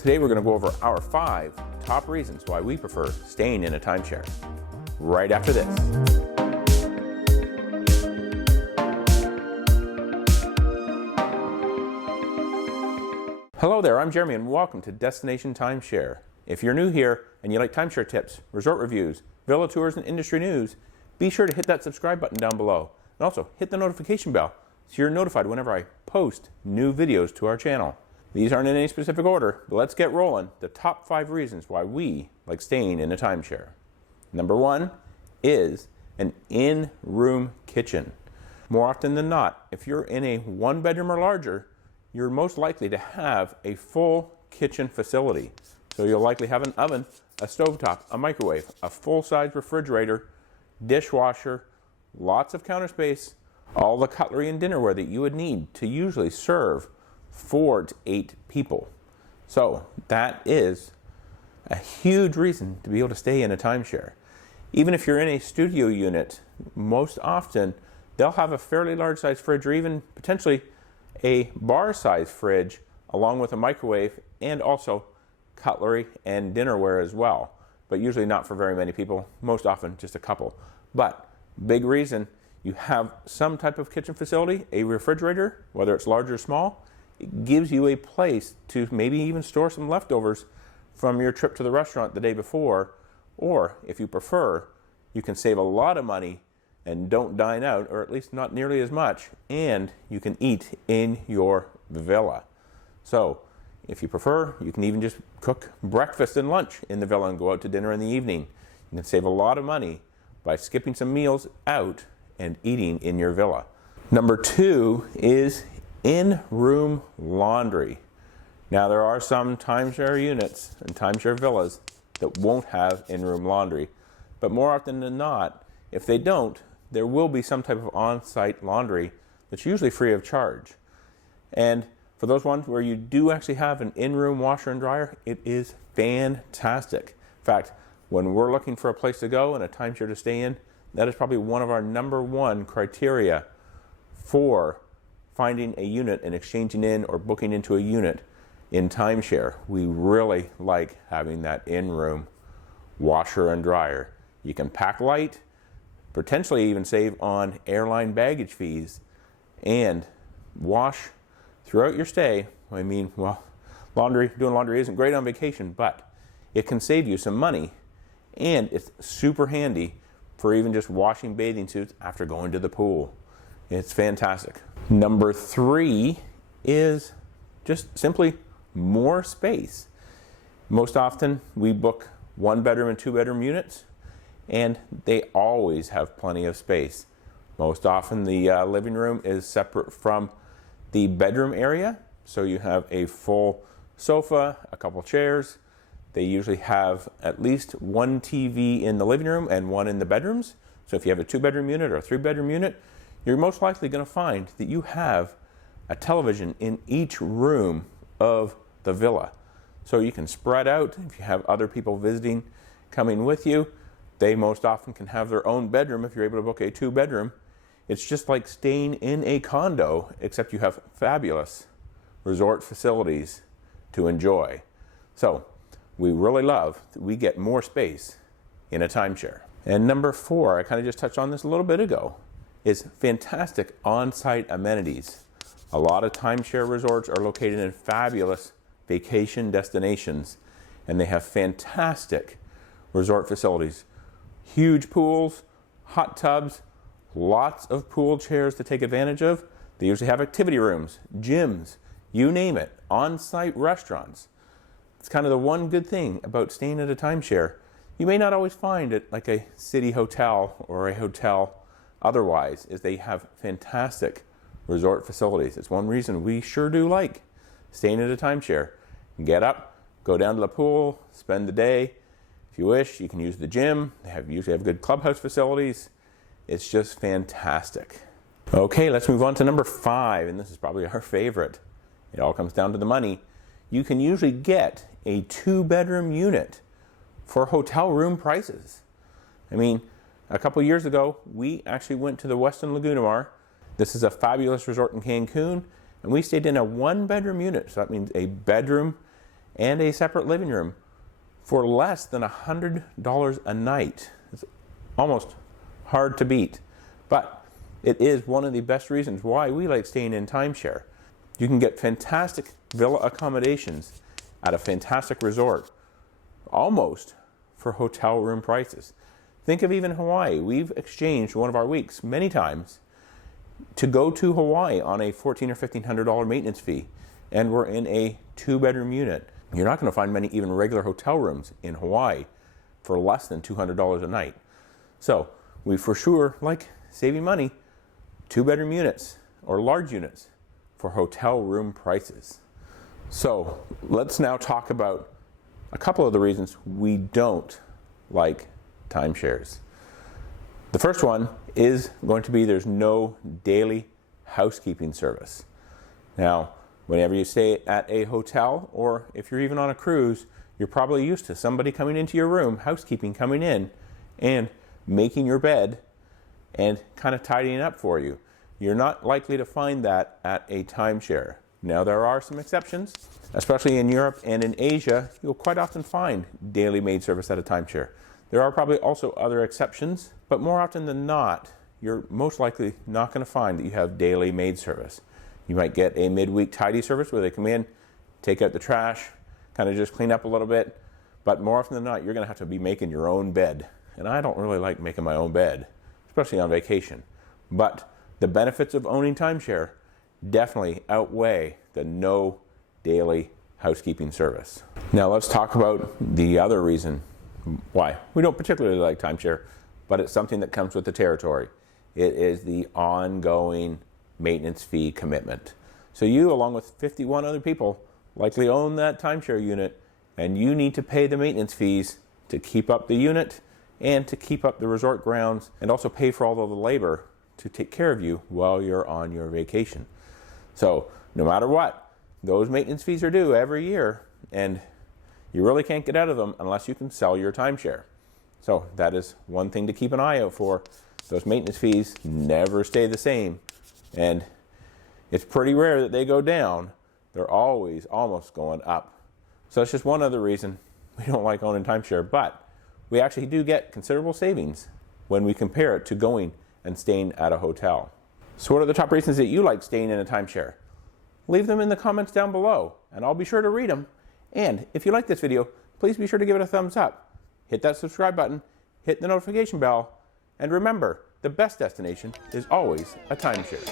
Today we're going to go over our 5 top reasons why we prefer staying in a timeshare. Right after this. Hello there, I'm Jeremy and welcome to Destination Timeshare. If you're new here and you like timeshare tips, resort reviews, villa tours, and industry news, be sure to hit that subscribe button down below. And also hit the notification bell so you're notified whenever I post new videos to our channel. These aren't in any specific order, but let's get rolling. The top 5 reasons why we like staying in a timeshare. Number 1 is an in-room kitchen. More often than not, if you're in a 1-bedroom or larger, you're most likely to have a full kitchen facility. So you'll likely have an oven, a stovetop, a microwave, a full-size refrigerator, dishwasher, lots of counter space, all the cutlery and dinnerware that you would need to usually serve 4 to 8 people. So that is a huge reason to be able to stay in a timeshare. Even if you're in a studio unit, most often they'll have a fairly large size fridge or even potentially a bar size fridge along with a microwave and also cutlery and dinnerware as well. But usually not for very many people, most often just a couple. But big reason, you have some type of kitchen facility, a refrigerator, whether it's large or small. It gives you a place to maybe even store some leftovers from your trip to the restaurant the day before, or if you prefer, you can save a lot of money and don't dine out, or at least not nearly as much, and you can eat in your villa. So if you prefer, you can even just cook breakfast and lunch in the villa and go out to dinner in the evening. You can save a lot of money by skipping some meals out and eating in your villa. Number 2 is in-room laundry. Now there are some timeshare units and timeshare villas that won't have in-room laundry, but more often than not, if they don't, there will be some type of on-site laundry that's usually free of charge. And for those ones where you do actually have an in-room washer and dryer, it is fantastic. In fact, when we're looking for a place to go and a timeshare to stay in, that is probably one of our number 1 criteria for finding a unit and exchanging in or booking into a unit in timeshare. We really like having that in-room washer and dryer. You can pack light, potentially even save on airline baggage fees, and wash throughout your stay. I mean, well, doing laundry isn't great on vacation, but it can save you some money, and it's super handy for even just washing bathing suits after going to the pool. It's fantastic. Number 3 is just simply more space. Most often we book 1-bedroom and 2-bedroom units, and they always have plenty of space. Most often the living room is separate from the bedroom area, so you have a full sofa, a couple chairs. They usually have at least 1 TV in the living room and 1 in the bedrooms. So if you have a 2-bedroom unit or a 3-bedroom unit, you're most likely going to find that you have a television in each room of the villa. So you can spread out. If you have other people visiting coming with you, they most often can have their own bedroom if you're able to book a 2-bedroom. It's just like staying in a condo, except you have fabulous resort facilities to enjoy. So we really love that we get more space in a timeshare. And number 4, I kind of just touched on this a little bit ago, is fantastic on-site amenities. A lot of timeshare resorts are located in fabulous vacation destinations, and they have fantastic resort facilities. Huge pools, hot tubs, lots of pool chairs to take advantage of. They usually have activity rooms, gyms, you name it, on-site restaurants. It's kind of the one good thing about staying at a timeshare. You may not always find it like a city hotel or a hotel otherwise, is they have fantastic resort facilities. It's one reason we sure do like staying at a timeshare. Get up, go down to the pool, spend the day. If you wish, you can use the gym. They usually have good clubhouse facilities. It's just fantastic. Okay, let's move on to number 5, and this is probably our favorite. It all comes down to the money. You can usually get a 2-bedroom unit for hotel room prices. I mean, a couple years ago, we actually went to the Westin Laguna Mar. This is a fabulous resort in Cancun, and we stayed in a 1-bedroom unit. So that means a bedroom and a separate living room for less than $100 a night. It's almost hard to beat, but it is one of the best reasons why we like staying in timeshare. You can get fantastic villa accommodations at a fantastic resort, almost for hotel room prices. Think of even Hawaii. We've exchanged one of our weeks many times to go to Hawaii on a $1,400 or $1,500 maintenance fee, and we're in a 2-bedroom unit. You're not going to find many even regular hotel rooms in Hawaii for less than $200 a night. So we for sure like saving money, 2-bedroom units or large units for hotel room prices. So let's now talk about a couple of the reasons we don't like timeshares. The first one is going to be there's no daily housekeeping service. Now, whenever you stay at a hotel, or if you're even on a cruise, you're probably used to somebody coming into your room, housekeeping coming in and making your bed and kind of tidying up for you. You're not likely to find that at a timeshare. Now, there are some exceptions, especially in Europe and in Asia. You'll quite often find daily maid service at a timeshare. There are probably also other exceptions, but more often than not, you're most likely not going to find that you have daily maid service. You might get a midweek tidy service where they come in, take out the trash, kind of just clean up a little bit, but more often than not, you're going to have to be making your own bed. And I don't really like making my own bed, especially on vacation. But the benefits of owning timeshare definitely outweigh the no daily housekeeping service. Now let's talk about the other reason why we don't particularly like timeshare, but it's something that comes with the territory. It is the ongoing maintenance fee commitment. So you, along with 51 other people, likely own that timeshare unit, and you need to pay the maintenance fees to keep up the unit and to keep up the resort grounds, and also pay for all of the labor to take care of you while you're on your vacation. So no matter what, those maintenance fees are due every year, and you really can't get out of them unless you can sell your timeshare. So that is one thing to keep an eye out for. Those maintenance fees never stay the same, and it's pretty rare that they go down. They're always almost going up. So that's just one other reason we don't like owning timeshare, but we actually do get considerable savings when we compare it to going and staying at a hotel. So what are the top reasons that you like staying in a timeshare? Leave them in the comments down below, and I'll be sure to read them. And if you like this video, please be sure to give it a thumbs up. Hit that subscribe button, hit the notification bell, and remember, the best destination is always a timeshare.